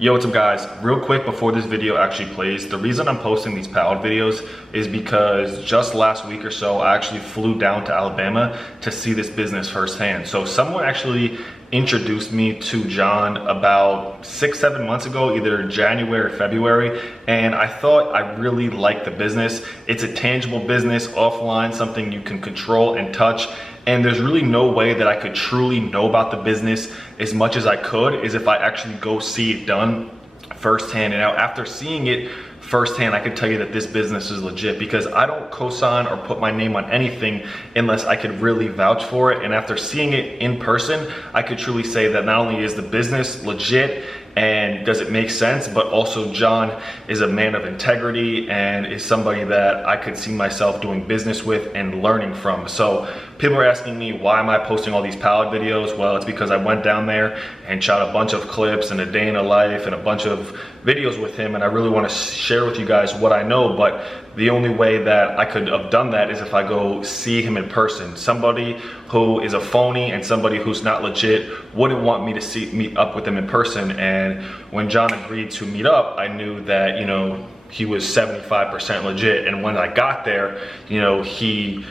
Yo, what's up guys? Real quick before this video actually plays, the reason I'm posting these pallet videos is because just last week or so, I actually flew down to Alabama to see this business firsthand. So someone actually introduced me to John about 6-7 months ago, either January or February, and I thought I really liked the business. It's a tangible business, offline, something you can control and touch. And there's really no way that I could truly know about the business as much as I could is if I actually go see it done firsthand. And now after seeing it firsthand, I can tell you that this business is legit because I don't co-sign or put my name on anything unless I could really vouch for it. And after seeing it in person, I could truly say that not only is the business legit and does it make sense, but also John is a man of integrity and is somebody that I could see myself doing business with and learning from. So people are asking me, why am I posting all these pallet videos? Well, it's because I went down there and shot a bunch of clips and a day in a life and a bunch of videos with him, and I really want to share with you guys what I know. But the only way that I could have done that is if I go see him in person. Somebody who is a phony and somebody who's not legit wouldn't want me to meet up with him in person. And when John agreed to meet up, I knew that, you know, he was 75% legit. And when I got there, you know, he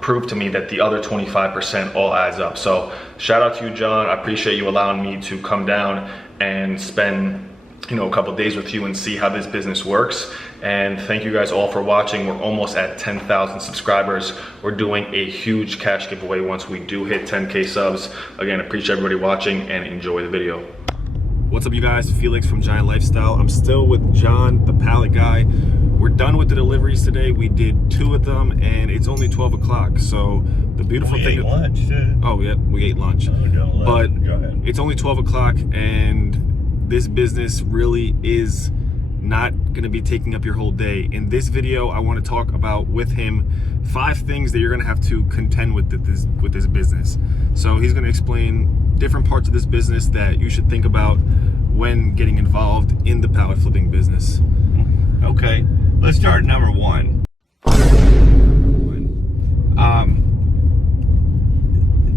proved to me that the other 25% all adds up. So shout out to you, John. I appreciate you allowing me to come down and spend, you know, a couple days with you and see how this business works. And thank you guys all for watching. We're almost at 10,000 subscribers. We're doing a huge cash giveaway once we do hit 10K subs. Again, appreciate everybody watching and enjoy the video. What's up you guys? Felix from Giant Lifestyle. I'm still with John, the pallet guy. We're done with the deliveries today. We did 2 of them and it's only 12 o'clock. So the beautiful thing. We ate lunch too. Oh yeah, we ate lunch. Oh, don't but go ahead. It's only 12 o'clock and this business really is not gonna be taking up your whole day. In this video, I wanna talk about with him 5 things that you're gonna have to contend with this business. So he's gonna explain different parts of this business that you should think about when getting involved in the pallet flipping business. Okay, let's start number 1.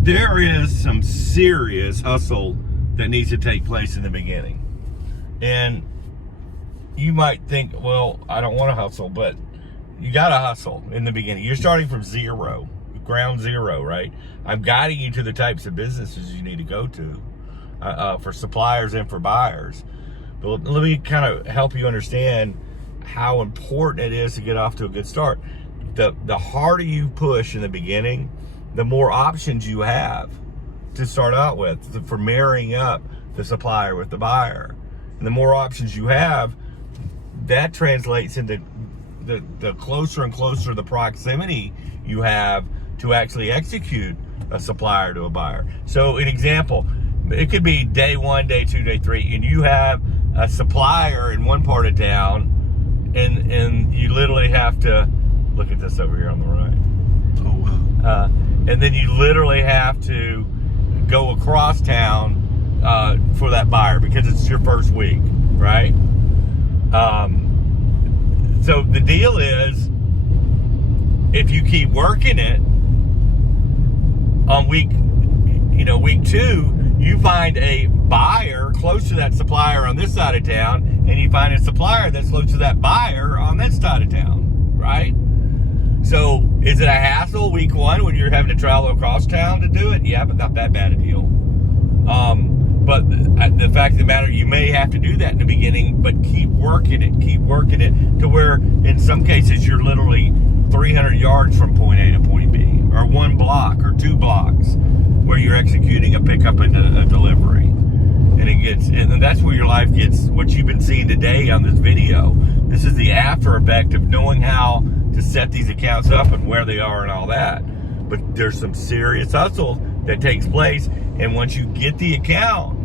There is some serious hustle that needs to take place in the beginning. And you might think, well, I don't want to hustle, but you got to hustle in the beginning. You're starting from zero, ground zero, right? I'm guiding you to the types of businesses you need to go to for suppliers and for buyers. But let me kind of help you understand how important it is to get off to a good start. The harder you push in the beginning, the more options you have to start out with for marrying up the supplier with the buyer. And the more options you have, that translates into the closer and closer the proximity you have to actually execute a supplier to a buyer. So an example, it could be day 1, day 2, day 3, and you have a supplier in one part of town, and you literally have to, look at this over here on the right. Oh wow. And then you literally have to go across town for that buyer because it's your first week, right? So the deal is, if you keep working it on week 2, you find a buyer close to that supplier on this side of town, and you find a supplier that's close to that buyer on that side of town, right? So is it a hassle week 1 when you're having to travel across town to do it? Yeah, but not that bad a deal. But the fact of the matter, you may have to do that in the beginning, but keep working it to where in some cases you're literally 300 yards from point A to point B, or 1 block or 2 blocks where you're executing a pickup and a delivery. And that's where your life gets what you've been seeing today on this video. This is the after effect of knowing how to set these accounts up and where they are and all that. But there's some serious hustle that takes place. And once you get the account,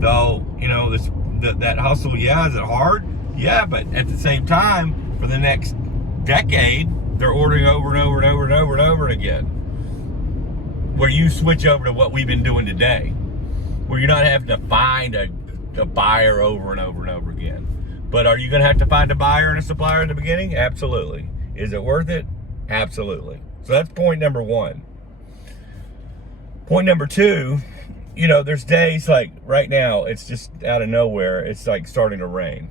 though, you know, that hustle, yeah, is it hard? Yeah, but at the same time, for the next decade, they're ordering over and over and over and over and over again. Where you switch over to what we've been doing today, where you're not having to find a buyer over and over and over again. But are you going to have to find a buyer and a supplier in the beginning? Absolutely. Is it worth it? Absolutely. So that's point number 1. Point number 2 you know, there's days like right now, it's just out of nowhere. It's like starting to rain,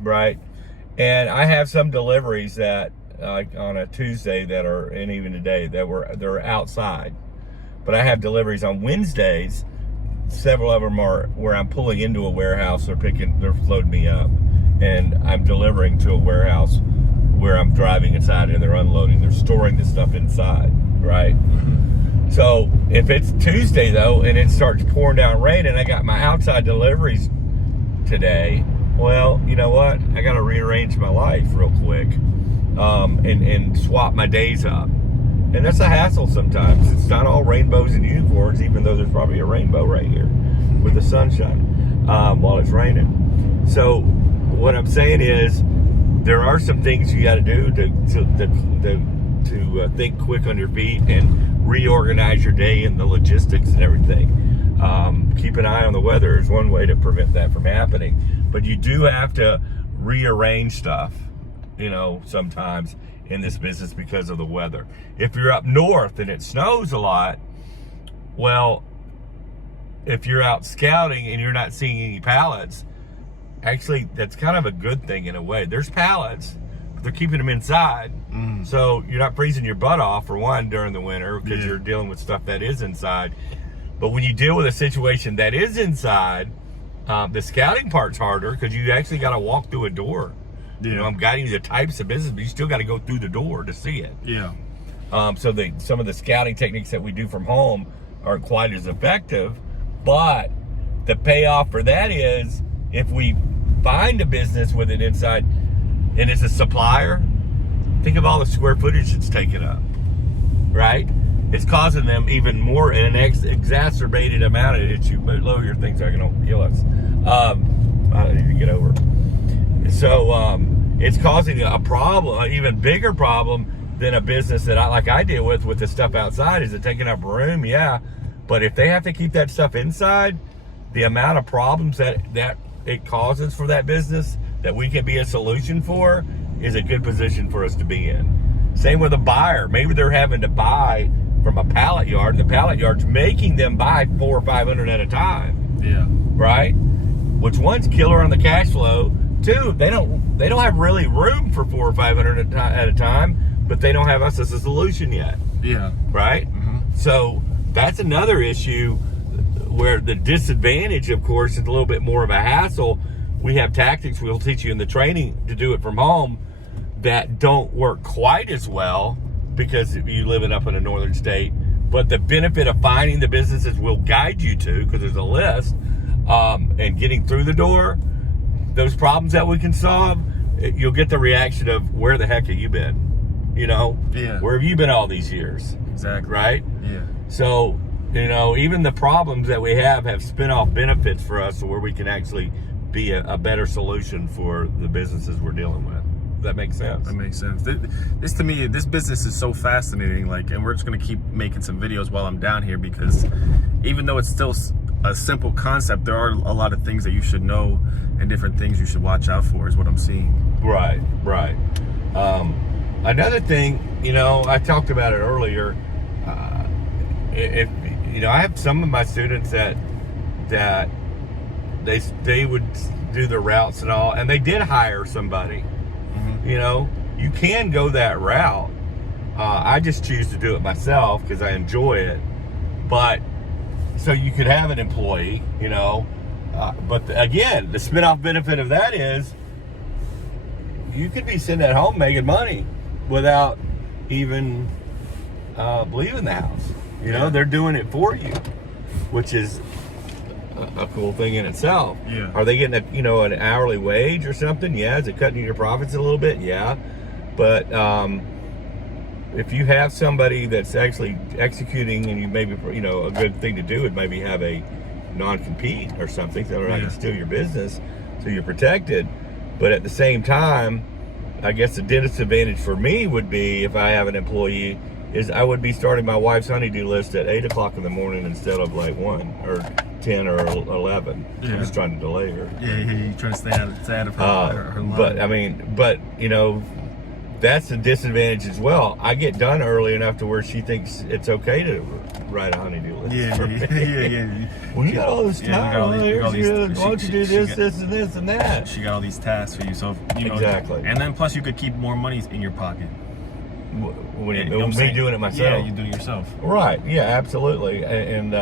right? And I have some deliveries that like on a Tuesday that are, and even today, they're outside. But I have deliveries on Wednesdays. Several of them are where I'm pulling into a warehouse. They're loading me up, and I'm delivering to a warehouse where I'm driving inside and they're unloading. They're storing the stuff inside, right? So if it's Tuesday though, and it starts pouring down rain, and I got my outside deliveries today, well, you know what? I got to rearrange my life real quick, and swap my days up. And that's a hassle sometimes. It's not all rainbows and unicorns, even though there's probably a rainbow right here with the sunshine while it's raining. So what I'm saying is there are some things you got to do to think quick on your feet and reorganize your day and the logistics and everything. Keep an eye on the weather is one way to prevent that from happening. But you do have to rearrange stuff, you know, sometimes in this business because of the weather. If you're up north and it snows a lot, well, if you're out scouting and you're not seeing any pallets, actually that's kind of a good thing in a way. There's pallets, but they're keeping them inside. So you're not freezing your butt off, for one, during the winter, because you're dealing with stuff that is inside. But when you deal with a situation that is inside, the scouting part's harder because you actually got to walk through a door. You know, I'm guiding you the types of business, but you still got to go through the door to see it. Yeah. So some of the scouting techniques that we do from home aren't quite as effective, but the payoff for that is if we find a business with it inside and it's a supplier, think of all the square footage it's taken up, right? It's causing them even more an exacerbated amount of issue. But lower your things are going to kill us. I need to get over. So it's causing a problem, an even bigger problem than a business that I deal with the stuff outside. Is it taking up room? Yeah. But if they have to keep that stuff inside, the amount of problems that it causes for that business that we can be a solution for is a good position for us to be in. Same with a buyer. Maybe they're having to buy from a pallet yard, and the pallet yard's making them buy 400 or 500 at a time. Yeah. Right? Which one's killer on the cash flow. Two, they don't have really room for 400 or 500 at a time, but they don't have us as a solution yet. Yeah. Right? So that's another issue where the disadvantage, of course, is a little bit more of a hassle. We have tactics we'll teach you in the training to do it from home that don't work quite as well because you live up in a northern state. But the benefit of finding the businesses we'll guide you to, because there's a list, and getting through the door, those problems that we can solve, you'll get the reaction of, where the heck have you been? You know? Yeah. Where have you been all these years? Exactly. Right? Yeah. So, you know, even the problems that we have spin-off benefits for us where we can actually be a better solution for the businesses we're dealing with. Does that make sense? That makes sense. This to me, this business is so fascinating. Like, and we're just gonna keep making some videos while I'm down here, because even though it's still a simple concept, there are a lot of things that you should know and different things you should watch out for, is what I'm seeing. Right. Another thing, you know, I talked about it earlier. If you know, I have some of my students that they would do the routes and all, and they did hire somebody. You know, you can go that route. I just choose to do it myself because I enjoy it. But so you could have an employee, you know. But again, the spin-off benefit of that is you could be sitting at home making money without even leaving the house. You know, they're doing it for you, which is a cool thing in itself. Yeah. Are they getting an hourly wage or something? Yeah. Is it cutting your profits a little bit? Yeah. But if you have somebody that's actually executing, and you maybe, a good thing to do would maybe have a non-compete or something, so they're not going to steal your business, so you're protected. But at the same time, I guess the disadvantage for me would be, if I have an employee, is I would be starting my wife's honeydew list at 8 o'clock in the morning instead of like 1 or 10 or 11. Yeah. I'm just trying to delay her. Yeah, you're trying to stay out of her line. But that's a disadvantage as well. I get done early enough to where she thinks it's okay to write a honey-do list. Yeah. Well, you got all this time. Why don't you do this, this, and this, and that? She got all these tasks for you, so you know. Exactly. And then plus you could keep more money in your pocket. Me doing it myself. Yeah, you do it yourself. Right. Yeah, absolutely. And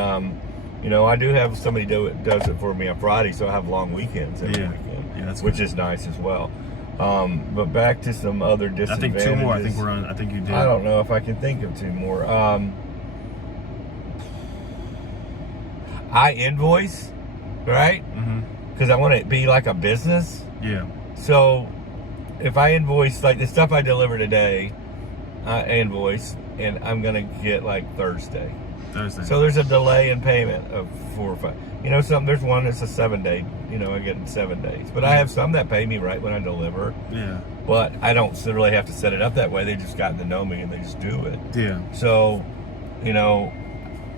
you know, I do have somebody does it for me on Friday, so I have long weekends every weekend. Yeah, that's which good. is nice as well. But back to some other disadvantages. I think 2 more. I think you did. I don't know if I can think of 2 more. I invoice, right? Because I want it to be like a business. Yeah. So if I invoice, like the stuff I deliver today, I invoice, and I'm gonna get like Thursday. So there's a delay in payment of 4 or 5. You know, there's one that's a 7-day. You know, I get in 7 days. But I have some that pay me right when I deliver. Yeah. But I don't really have to set it up that way. They just gotten to know me and they just do it. Yeah. So, you know,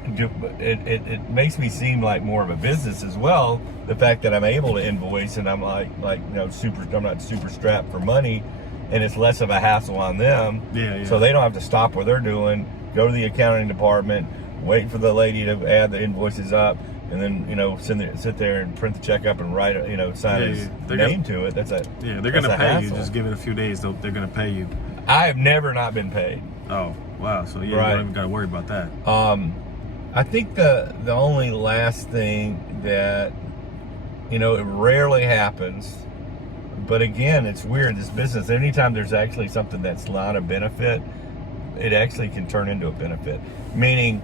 it makes me seem like more of a business as well. The fact that I'm able to invoice and I'm like you know, I'm not super strapped for money, and it's less of a hassle on them. Yeah. So they don't have to stop what they're doing, go to the accounting department, wait for the lady to add the invoices up, and then, you know, sit there and print the check up and write, you know, sign his name to it. They're gonna pay you. Just give it a few days. They're gonna pay you. I have never not been paid. Oh wow! So you right. don't even gotta worry about that. I think the only last thing that, you know, it rarely happens, but again, it's weird. This business, anytime there's actually something that's not a benefit, it actually can turn into a benefit. Meaning,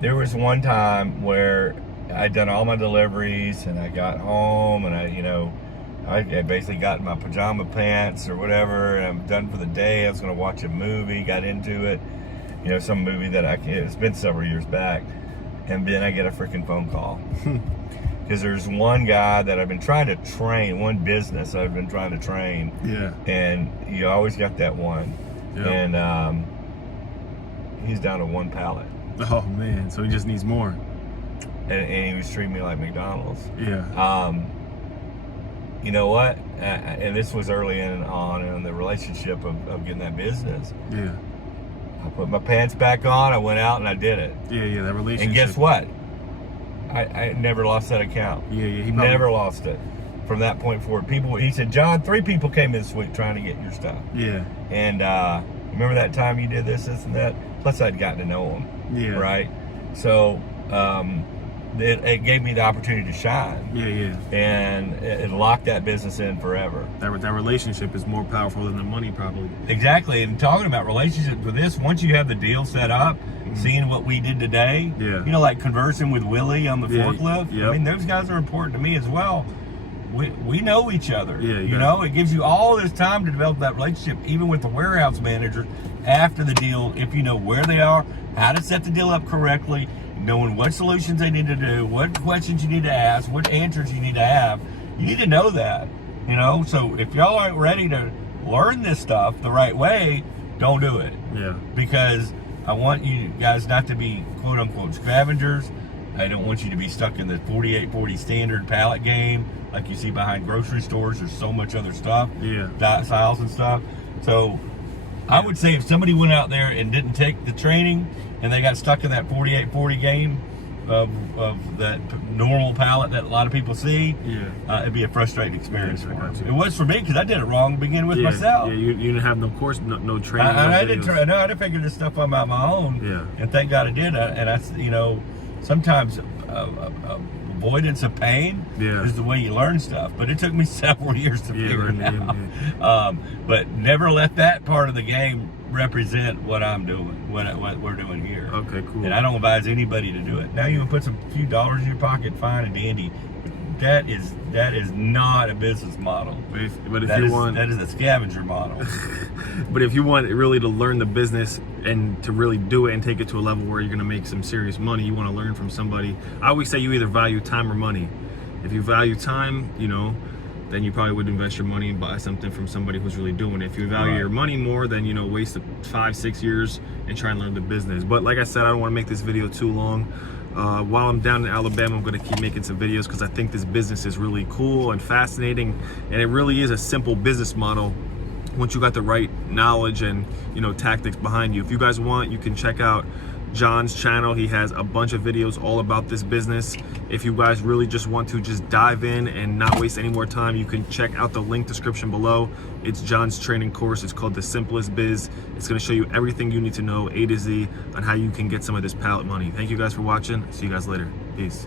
there was one time where I'd done all my deliveries and I got home and I basically got in my pajama pants or whatever, and I'm done for the day. I was going to watch a movie, got into it, you know, some movie that it's been several years back, and then I get a freaking phone call. Because there's one guy that I've been trying to train, one business I've been trying to train. Yeah. And you always got that one. Yeah. And he's down to 1 pallet. Oh man, so he just needs more. And he was treating me like McDonald's. Yeah. You know what? And this was early on in the relationship of getting that business. Yeah. I put my pants back on, I went out and I did it. Yeah, that relationship. And guess what? I never lost that account. Yeah, he never lost it. From that point forward, he said, John, 3 people came this week trying to get your stuff. Yeah. And remember that time you did this and that? Plus I'd gotten to know him. Yeah. Right? So it gave me the opportunity to shine. Yeah. And it locked that business in forever. That relationship is more powerful than the money, probably. Exactly. And talking about relationships with this, once you have the deal set up, seeing what we did today, you know, like conversing with Willie on the forklift. Yep. I mean, those guys are important to me as well. We know each other. Yeah, you know, it gives you all this time to develop that relationship, even with the warehouse managers after the deal, if you know where they are, how to set the deal up correctly, knowing what solutions they need to do, what questions you need to ask, what answers you need to have. You need to know that, you know. So if y'all aren't ready to learn this stuff the right way, don't do it. Yeah. Because I want you guys not to be quote unquote scavengers. I don't want you to be stuck in the 4840 standard pallet game like you see behind grocery stores. There's so much other stuff, styles and stuff. So I would say if somebody went out there and didn't take the training and they got stuck in that 4840 game of that normal pallet that a lot of people see, it'd be a frustrating experience for them. It was for me because I did it wrong to begin with myself. Yeah, you didn't have no course, no training. I didn't figure this stuff out on my own. Yeah. And thank God I did. And I, you know, sometimes avoidance of pain is the way you learn stuff. But it took me several years to figure it out. But never let that part of the game represent what I'm doing, what we're doing here. Okay, cool. And I don't advise anybody to do it. Now you can put some few dollars in your pocket, fine and dandy. But that is not a business model. But if you want, that is a scavenger model. But if you want really to learn the business and to really do it and take it to a level where you're going to make some serious money, you want to learn from somebody. I always say you either value time or money. If you value time, you know, then you probably would invest your money and buy something from somebody who's really doing it. If you value your money more, then, you know, waste 5-6 years and try and learn the business. But like I said, I don't want to make this video too long. While I'm down in Alabama, I'm going to keep making some videos because I think this business is really cool and fascinating, and it really is a simple business model once you got the right knowledge and, you know, tactics behind you. If you guys want, you can check out John's channel. He has a bunch of videos all about this business. If you guys really just want to just dive in and not waste any more time, you can check out the link description below. It's John's training course. It's called The Simplest Biz. It's going to show you everything you need to know, A to Z, on how you can get some of this pallet money. Thank you guys for watching. See you guys later. Peace.